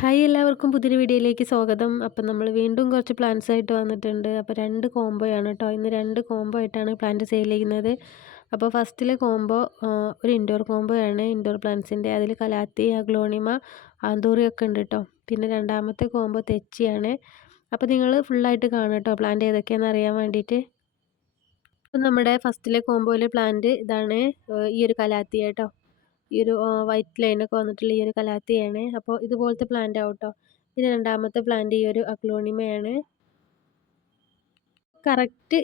Hi എല്ലാവർക്കും പുതിയൊരു വീഡിയോയിലേക്ക് സ്വാഗതം. അപ്പം നമ്മൾ വീണ്ടും കുറച്ച് പ്ലാന്റ്സ് ആയിട്ട് വന്നിട്ടുണ്ട്. അപ്പോൾ 2 കോംബോയാണ് കേട്ടോ. ഇന്ന് 2 കോംബോ ആയിട്ടാണ് പ്ലാന്റ് സെയിൽ ചെയ്യുന്നത്. അപ്പോൾ ഫസ്റ്റിലെ കോംബോ ഒരു ഇൻഡോർ കോംബോയാണ്. ഇൻഡോർ പ്ലാന്റ്സിൻ്റെ അതിൽ കലാത്തി, അഗ്ലോണിമ, ആന്തൂറി ഒക്കെ ഉണ്ട് കേട്ടോ. പിന്നെ രണ്ടാമത്തെ കോംബോ തെച്ചിയാണ്. അപ്പോൾ നിങ്ങൾ ഫുള്ളായിട്ട് കാണുക കേട്ടോ, പ്ലാന്റ് ഏതൊക്കെയാണെന്ന് അറിയാൻ വേണ്ടിയിട്ട്. അപ്പോൾ നമ്മുടെ ഫസ്റ്റിലെ കോംബോയിലെ പ്ലാന്റ് ഇതാണ്, ഈ ഒരു കലാത്തി കേട്ടോ. ഈ ഒരു വൈറ്റ് ലൈനൊക്കെ വന്നിട്ടുള്ള ഈ ഒരു കലാത്തിയാണ്. അപ്പോൾ ഇതുപോലത്തെ പ്ലാന്റ് ആവും ട്ടോ. പിന്നെ രണ്ടാമത്തെ പ്ലാന്റ് ഈ ഒരു അഗ്ലോണിമയാണ്. കറക്റ്റ്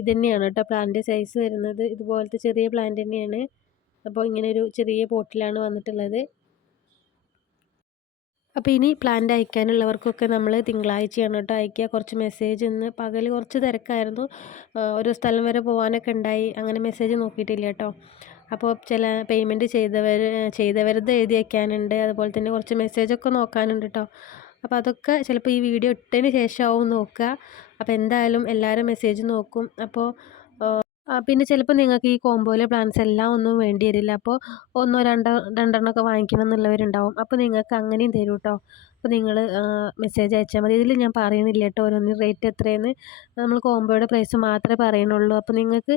ഇതന്നെയാണ് കേട്ടോ പ്ലാന്റ് സൈസ് വരുന്നത്. ഇതുപോലത്തെ ചെറിയ പ്ലാന്റ് തന്നെയാണ്. അപ്പോൾ ഇങ്ങനെ ഒരു ചെറിയ പോട്ടിലാണ് വന്നിട്ടുള്ളത്. അപ്പോൾ ഇനി പ്ലാന്റ് അയക്കാനുള്ളവർക്കൊക്കെ നമ്മൾ തിങ്കളാഴ്ചയാണ് കേട്ടോ അയക്കുക. കുറച്ച് മെസ്സേജ് ഇന്ന് പകൽ കുറച്ച് തിരക്കായിരുന്നു. ഒരു സ്ഥലം വരെ പോകാനൊക്കെ ഉണ്ടായി. അങ്ങനെ മെസ്സേജ് നോക്കിയിട്ടില്ല കേട്ടോ. അപ്പോൾ ചില പേയ്മെൻറ്റ് ചെയ്തവരത് എഴുതി വയ്ക്കാനുണ്ട്. അതുപോലെ തന്നെ കുറച്ച് മെസ്സേജൊക്കെ നോക്കാനുണ്ട് കേട്ടോ. അപ്പോൾ അതൊക്കെ ചിലപ്പോൾ ഈ വീഡിയോ ഇട്ടതിന് ശേഷമാവും നോക്കുക. അപ്പോൾ എന്തായാലും എല്ലാവരും മെസ്സേജ് നോക്കും. അപ്പോൾ പിന്നെ ചിലപ്പോൾ നിങ്ങൾക്ക് ഈ കോംബോയിലെ പ്ലാൻസ് എല്ലാം ഒന്നും വേണ്ടി വരില്ല. അപ്പോൾ ഒന്നോ രണ്ടെണ്ണമൊക്കെ വാങ്ങിക്കണം എന്നുള്ളവരുണ്ടാവും. അപ്പോൾ നിങ്ങൾക്ക് അങ്ങനെയും തരും കേട്ടോ. അപ്പോൾ നിങ്ങൾ മെസ്സേജ് അയച്ചാൽ മതി. ഇതിൽ ഞാൻ പറയുന്നില്ല കേട്ടോ ഓരോന്നിനും റേറ്റ് എത്രയെന്ന്. നമ്മൾ കോംബോയുടെ പ്രൈസ് മാത്രമേ പറയുന്നുള്ളൂ. അപ്പോൾ നിങ്ങൾക്ക്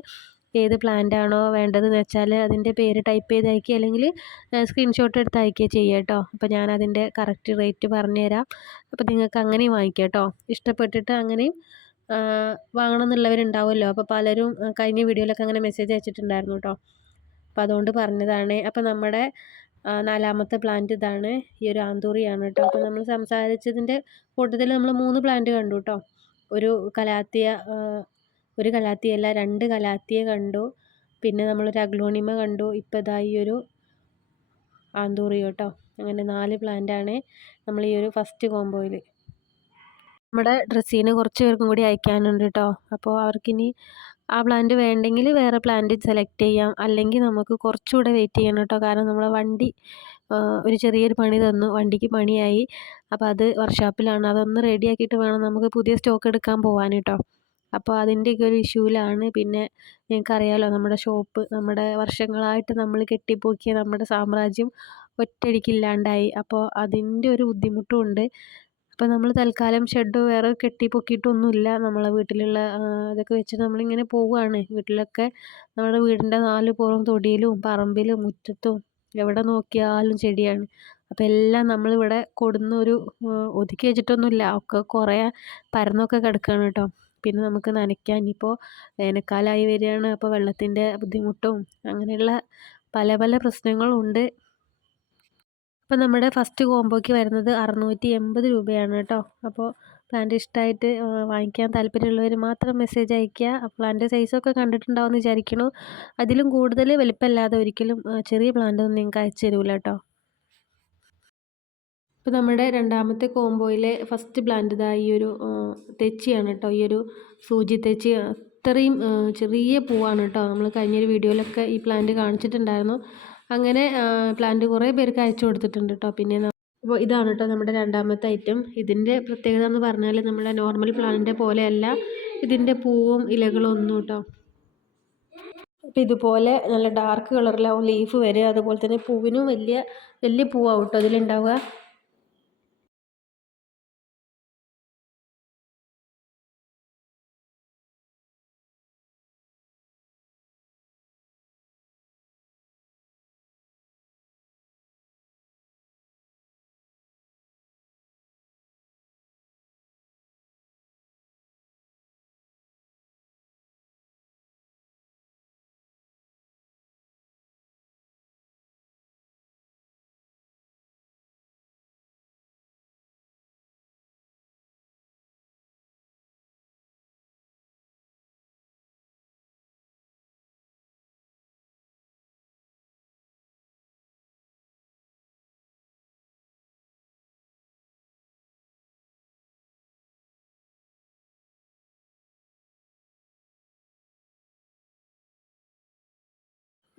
ഏത് പ്ലാന്റ് ആണോ വേണ്ടതെന്ന് വെച്ചാൽ അതിൻ്റെ പേര് ടൈപ്പ് ചെയ്ത് അയക്കുക, അല്ലെങ്കിൽ സ്ക്രീൻഷോട്ട് എടുത്ത് അയക്കുക ചെയ്യുക കേട്ടോ. അപ്പോൾ ഞാൻ അതിൻ്റെ കറക്റ്റ് റേറ്റ് പറഞ്ഞുതരാം. അപ്പോൾ നിങ്ങൾക്ക് അങ്ങനെയും വാങ്ങിക്കാം കേട്ടോ. ഇഷ്ടപ്പെട്ടിട്ട് അങ്ങനെയും വാങ്ങണം എന്നുള്ളവരുണ്ടാവുമല്ലോ. അപ്പോൾ പലരും കഴിഞ്ഞ വീഡിയോയിലൊക്കെ അങ്ങനെ മെസ്സേജ് അയച്ചിട്ടുണ്ടായിരുന്നു കേട്ടോ. അപ്പോൾ അതുകൊണ്ട് പറഞ്ഞതാണ്. അപ്പോൾ നമ്മുടെ നാലാമത്തെ പ്ലാന്റ് ഇതാണ്, ഈ ഒരു ആന്തൂറിയാണ് കേട്ടോ. അപ്പോൾ നമ്മൾ സംസാരിച്ചതിൻ്റെ കൂട്ടത്തിൽ നമ്മൾ 3 പ്ലാന്റ് കണ്ടു കേട്ടോ. ഒരു കലാത്തിയ, ഒരു കലാത്തിയല്ല 2 കലാത്തിയ കണ്ടു. പിന്നെ നമ്മളൊരു അഗ്ലോണിമ കണ്ടു. ഇപ്പോൾ ഇതാ ഈ ഒരു ആന്തൂറി കേട്ടോ. അങ്ങനെ 4 പ്ലാന്റാണ് നമ്മൾ ഈ ഒരു ഫസ്റ്റ് കോംബോയിൽ. നമ്മുടെ ഡ്രസ്സിന് കുറച്ച് പേർക്കും കൂടി അയക്കാനുണ്ട് കേട്ടോ. അപ്പോൾ അവർക്കിനി ആ പ്ലാന്റ് വേണ്ടെങ്കിൽ വേറെ പ്ലാന്റ് സെലക്ട് ചെയ്യാം. അല്ലെങ്കിൽ നമുക്ക് കുറച്ചുകൂടെ വെയിറ്റ് ചെയ്യണം കേട്ടോ. കാരണം നമ്മളെ വണ്ടി ഒരു ചെറിയൊരു പണി തന്നു, വണ്ടിക്ക് പണിയായി. അപ്പോൾ അത് വർക്ക്ഷോപ്പിലാണ്. അതൊന്ന് റെഡിയാക്കിയിട്ട് വേണം നമുക്ക് പുതിയ സ്റ്റോക്ക് എടുക്കാൻ പോകാൻ കേട്ടോ. അപ്പോൾ അതിൻ്റെയൊക്കെ ഒരു ഇഷ്യൂവിലാണ്. പിന്നെ നിങ്ങൾക്കറിയാലോ നമ്മുടെ ഷോപ്പ്, നമ്മുടെ വർഷങ്ങളായിട്ട് നമ്മൾ കെട്ടിപ്പൊക്കിയ നമ്മുടെ സാമ്രാജ്യം ഒറ്റയടിക്ക് ഇല്ലാണ്ടായി. അപ്പോൾ അതിൻ്റെ ഒരു ബുദ്ധിമുട്ടും ഉണ്ട്. അപ്പോൾ നമ്മൾ തൽക്കാലം ഷെഡ് വേറെ കെട്ടി പൊക്കിയിട്ടൊന്നുമില്ല. നമ്മളെ വീട്ടിലുള്ള ഇതൊക്കെ വെച്ചിട്ട് നമ്മളിങ്ങനെ പോവുകയാണ്. വീട്ടിലൊക്കെ നമ്മുടെ വീടിൻ്റെ 4 പുറം തൊടിയിലും പറമ്പിലും മുറ്റത്തും എവിടെ നോക്കിയാലും ചെടിയാണ്. അപ്പോൾ എല്ലാം നമ്മളിവിടെ കൊടുന്ന് ഒരു ഒതുക്കി വെച്ചിട്ടൊന്നുമില്ല. ഒക്കെ കുറേ പരന്നൊക്കെ കിടക്കുകയാണ് കേട്ടോ. പിന്നെ നമുക്ക് നനയ്ക്കാൻ ഇനിയിപ്പോൾ വേനൽക്കാലമായി വരികയാണ്. അപ്പോൾ വെള്ളത്തിൻ്റെ ബുദ്ധിമുട്ടും അങ്ങനെയുള്ള പല പല പ്രശ്നങ്ങളും ഉണ്ട്. അപ്പോൾ നമ്മുടെ ഫസ്റ്റ് കോംബോയ്ക്ക് വരുന്നത് 680 രൂപയാണ് കേട്ടോ. അപ്പോൾ പ്ലാന്റ് ഇഷ്ടമായിട്ട് വാങ്ങിക്കാൻ താല്പര്യമുള്ളവർ മാത്രം മെസ്സേജ് അയയ്ക്കുക. പ്ലാന്റ് സൈസൊക്കെ കണ്ടിട്ടുണ്ടാവുമെന്ന് വിചാരിക്കുന്നു. അതിലും കൂടുതൽ വലിപ്പമില്ലാതെ ഒരിക്കലും ചെറിയ പ്ലാന്റ് ഒന്നും നിങ്ങൾക്ക് അയച്ചു തരില്ല കേട്ടോ. ഇപ്പോൾ നമ്മുടെ രണ്ടാമത്തെ കോംബോയിലെ ഫസ്റ്റ് പ്ലാന്റ് ഇതാ ഈ ഒരു തെച്ചിയാണ് കേട്ടോ. ഈ ഒരു സൂചി തെച്ചി അത്രയും ചെറിയ പൂവാണ് കേട്ടോ. നമ്മൾ കഴിഞ്ഞൊരു വീഡിയോയിലൊക്കെ ഈ പ്ലാന്റ് കാണിച്ചിട്ടുണ്ടായിരുന്നു. അങ്ങനെ പ്ലാന്റ് കുറേ പേർക്ക് അയച്ചു കൊടുത്തിട്ടുണ്ട് കേട്ടോ. പിന്നെ അപ്പോൾ ഇതാണ് കേട്ടോ നമ്മുടെ രണ്ടാമത്തെ ഐറ്റം. ഇതിൻ്റെ പ്രത്യേകത എന്ന് പറഞ്ഞാൽ നമ്മുടെ നോർമൽ പ്ലാന്റിൻ്റെ പോലെയല്ല ഇതിൻ്റെ പൂവും ഇലകളും ഒന്നും കേട്ടോ. അപ്പോൾ ഇതുപോലെ നല്ല ഡാർക്ക് കളറിലാവും ലീഫ് വരിക. അതുപോലെ തന്നെ പൂവിനും വലിയ വലിയ പൂവാവും കേട്ടോ അതിലുണ്ടാവുക.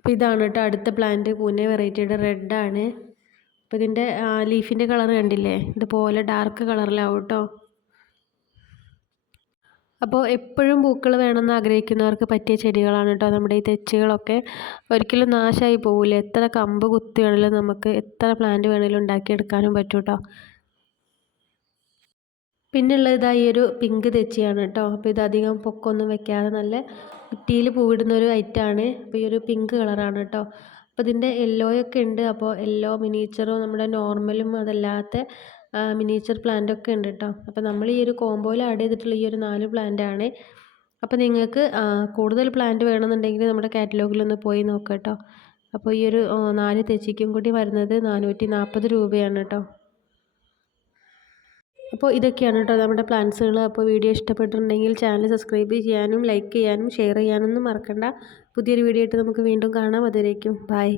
അപ്പോൾ ഇതാണ് കേട്ടോ അടുത്ത പ്ലാന്റ്, പൂനെ വെറൈറ്റിയുടെ റെഡാണ്. അപ്പോൾ ഇതിൻ്റെ ലീഫിൻ്റെ കളർ കണ്ടില്ലേ, ഇതുപോലെ ഡാർക്ക് കളറിലാവും കേട്ടോ. അപ്പോൾ എപ്പോഴും പൂക്കൾ വേണമെന്ന് ആഗ്രഹിക്കുന്നവർക്ക് പറ്റിയ ചെടികളാണ് കേട്ടോ നമ്മുടെ ഈ തെച്ചികളൊക്കെ. ഒരിക്കലും നാശമായി പോകില്ല. എത്ര കമ്പ് കുത്തി വേണമെങ്കിലും നമുക്ക് എത്ര പ്ലാന്റ് വേണമെങ്കിലും ഉണ്ടാക്കിയെടുക്കാനും പറ്റും കേട്ടോ. പിന്നെയുള്ളത് ഇതാ ഈ ഒരു പിങ്ക് തെച്ചിയാണ് കേട്ടോ. അപ്പോൾ ഇത് അധികം പൊക്കമൊന്നും വെക്കാതെ നല്ല ഭിത്തിയിൽ പൂവിടുന്ന ഒരു ഐറ്റമാണ്. അപ്പോൾ ഈ ഒരു പിങ്ക് കളറാണ് കേട്ടോ. അപ്പോൾ ഇതിൻ്റെ യെല്ലോയൊക്കെ ഉണ്ട്. അപ്പോൾ യെല്ലോ മിനിയേച്ചറും നമ്മുടെ നോർമലും അതല്ലാത്ത മിനിയേച്ചർ പ്ലാന്റൊക്കെ ഉണ്ട് കേട്ടോ. അപ്പോൾ നമ്മൾ ഈ ഒരു കോമ്പോയിൽ ആഡ് ചെയ്തിട്ടുള്ള ഈ ഒരു 4 പ്ലാന്റാണ്. അപ്പോൾ നിങ്ങൾക്ക് കൂടുതൽ പ്ലാന്റ് വേണമെന്നുണ്ടെങ്കിൽ നമ്മുടെ കാറ്റലോഗിലൊന്ന് പോയി നോക്കാം കേട്ടോ. അപ്പോൾ ഈ ഒരു 4 തെച്ചിക്കും കൂടി വരുന്നത് 440 രൂപയാണ് കേട്ടോ. അപ്പോൾ ഇതൊക്കെയാണ് കേട്ടോ നമ്മുടെ പ്ലാൻസുകൾ. അപ്പോൾ വീഡിയോ ഇഷ്ടപ്പെട്ടിട്ടുണ്ടെങ്കിൽ ചാനൽ സബ്സ്ക്രൈബ് ചെയ്യാനും ലൈക്ക് ചെയ്യാനും ഷെയർ ചെയ്യാനൊന്നും മറക്കണ്ട. പുതിയൊരു വീഡിയോ ആയിട്ട് നമുക്ക് വീണ്ടും കാണാം. അതുവരേക്കും ബൈ.